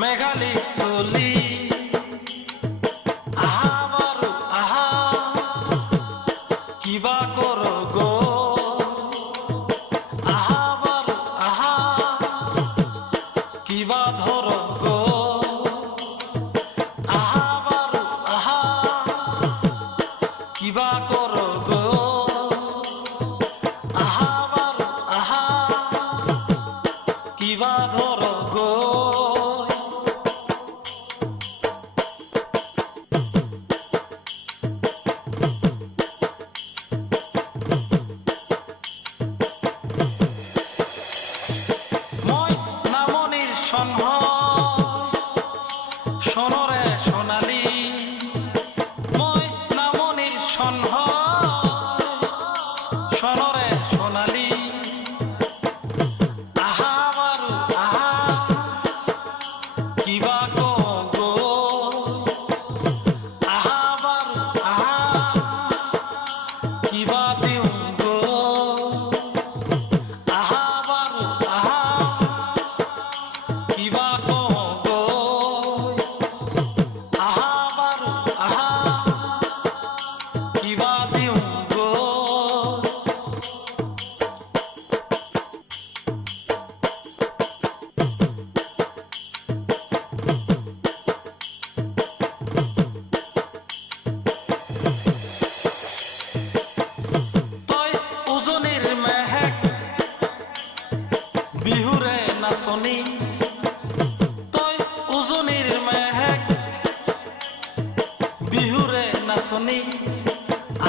মেঘালী চলি আহা বাৰু আহা কিবা কৰ গো আহা বাৰু আহা কিবা ধৰ গো আহা বাৰু আহা কিবা কৰ গো আহা বাৰু আহা কিবা ধৰ গো সোণৰে সোণালী মই নামনিৰ সন্হ সোণৰে সোণালী আহা বাৰু আহা কিবা কওঁ গো আহা বাৰু আহা কিবা দিওঁ গো আহা বাৰু আহা কিবা কওঁ গো আহা বাৰু আহা কিবা দিওঁ গো তই উজনিৰ মেহেক বিহুৰে নাচনী তই উজনিৰ মেহেক বিহুৰে নাচনী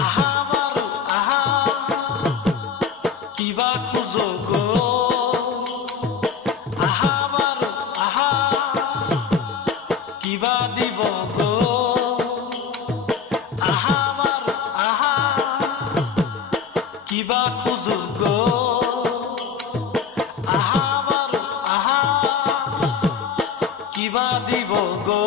আহা বাৰু আহা কিবা খোজো গো আহা বাৰু আহা কিবা দিব গো আহা বাৰু আহা কিবা খোজো গো আহা বাৰু আহা কিবা দিব গো